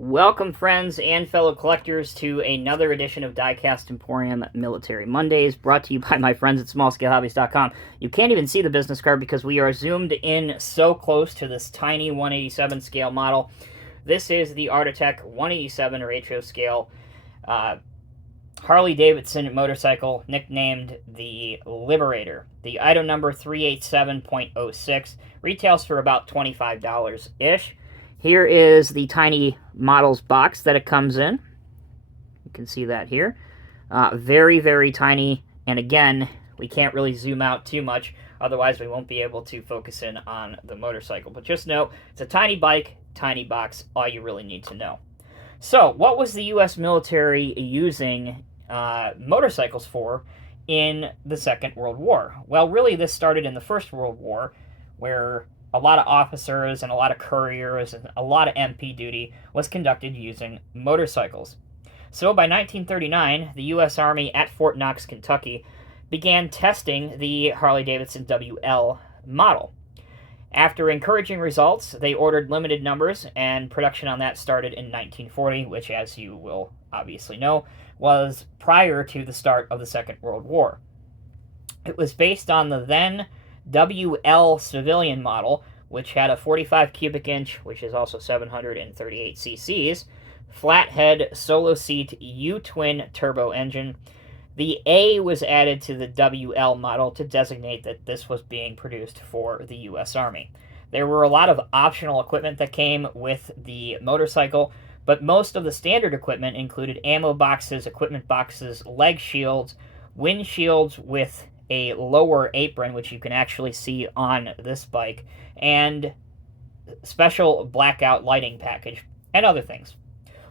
Welcome, friends and fellow collectors, to another edition of Diecast Emporium Military Mondays, brought to you by my friends at SmallScaleHobbies.com. You can't even see the business card because we are zoomed in so close to this tiny 187 scale model. This is the Artitec 187 ratio scale Harley-Davidson motorcycle, nicknamed the Liberator. The item number 387.06 retails for about $25-ish. Here is the tiny models box that it comes in. You can see that here. Very, very tiny. And again, we can't really zoom out too much, otherwise we won't be able to focus in on the motorcycle. But just know, it's a tiny bike, tiny box, all you really need to know. So, what was the U.S. military using motorcycles for in the Second World War? Well, really, this started in the First World War, where a lot of officers and a lot of couriers and a lot of MP duty was conducted using motorcycles. So by 1939, the US Army at Fort Knox, Kentucky, began testing the Harley-Davidson WL model. After encouraging results, they ordered limited numbers, and production on that started in 1940, which, as you will obviously know, was prior to the start of the Second World War. It was based on the then WL civilian model, which had a 45 cubic inch, which is also 738 cc's, flathead solo seat U-twin turbo engine. The A was added to the WL model to designate that this was being produced for the US Army. There were a lot of optional equipment that came with the motorcycle, but most of the standard equipment included ammo boxes, equipment boxes, leg shields, windshields with a lower apron, which you can actually see on this bike, and special blackout lighting package, and other things.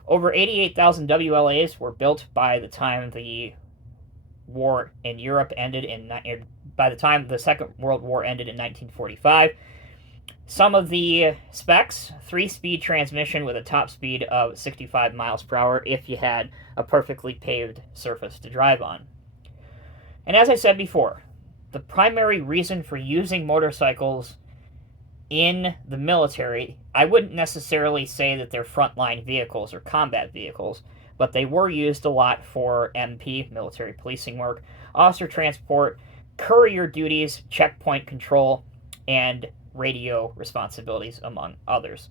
Over 88,000 WLAs were built by the time the war in Europe ended by the time the Second World War ended in 1945. Some of the specs: 3-speed transmission with a top speed of 65 miles per hour if you had a perfectly paved surface to drive on. And as I said before, the primary reason for using motorcycles in the military, I wouldn't necessarily say that they're frontline vehicles or combat vehicles, but they were used a lot for MP, military policing work, officer transport, courier duties, checkpoint control, and radio responsibilities, among others.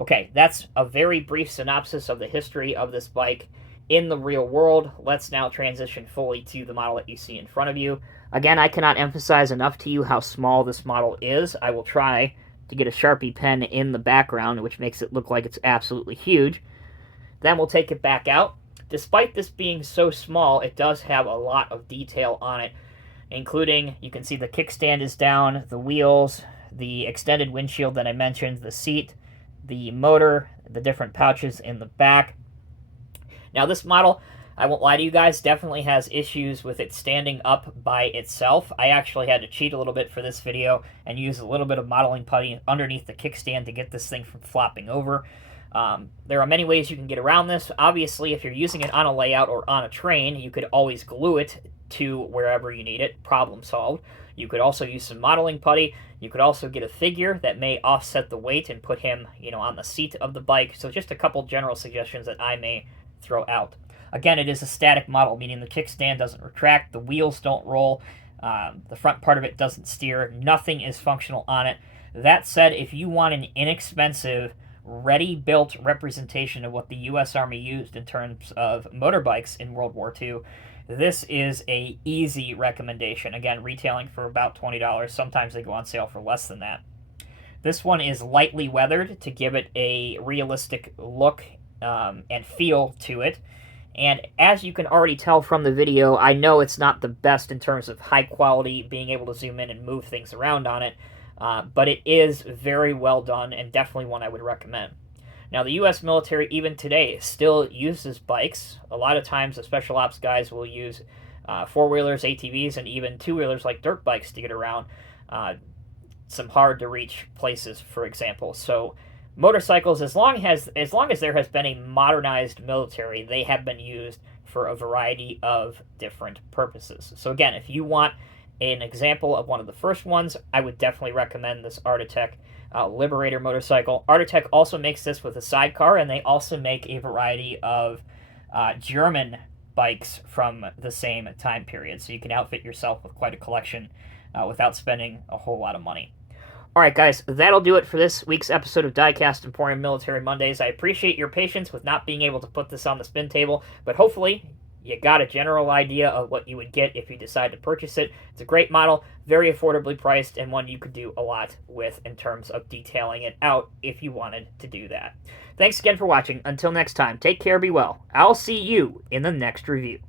Okay, that's a very brief synopsis of the history of this bike in the real world. Let's now transition fully to the model that you see in front of you. Again, I cannot emphasize enough to you how small this model is. I will try to get a Sharpie pen in the background, which makes it look like it's absolutely huge. Then we'll take it back out. Despite this being so small, it does have a lot of detail on it, including, you can see the kickstand is down, the wheels, the extended windshield that I mentioned, the seat, the motor, the different pouches in the back. Now, this model, I won't lie to you guys, definitely has issues with it standing up by itself. I actually had to cheat a little bit for this video and use a little bit of modeling putty underneath the kickstand to get this thing from flopping over. There are many ways you can get around this. Obviously, if you're using it on a layout or on a train, you could always glue it to wherever you need it. Problem solved. You could also use some modeling putty. You could also get a figure that may offset the weight and put him, on the seat of the bike. So just a couple general suggestions that I may throw out. Again, it is a static model, meaning the kickstand doesn't retract, the wheels don't roll, the front part of it doesn't steer, nothing is functional on it. That said, if you want an inexpensive, ready-built representation of what the U.S. Army used in terms of motorbikes in World War II, this is a easy recommendation. Again, retailing for about $20. Sometimes they go on sale for less than that. This one is lightly weathered to give it a realistic look and feel to it. And as you can already tell from the video, I know it's not the best in terms of high quality, being able to zoom in and move things around on it, but it is very well done and definitely one I would recommend. Now, the U.S. military, even today, still uses bikes. A lot of times, the special ops guys will use four-wheelers, ATVs, and even two-wheelers like dirt bikes to get around some hard-to-reach places, for example. So motorcycles, as long as there has been a modernized military, they have been used for a variety of different purposes. So again, if you want an example of one of the first ones, I would definitely recommend this Artitec Liberator motorcycle. Artitec also makes this with a sidecar, and they also make a variety of German bikes from the same time period, so you can outfit yourself with quite a collection without spending a whole lot of money. Alright guys, that'll do it for this week's episode of Diecast Emporium Military Mondays. I appreciate your patience with not being able to put this on the spin table, but hopefully you got a general idea of what you would get if you decide to purchase it. It's a great model, very affordably priced, and one you could do a lot with in terms of detailing it out if you wanted to do that. Thanks again for watching. Until next time, take care, be well. I'll see you in the next review.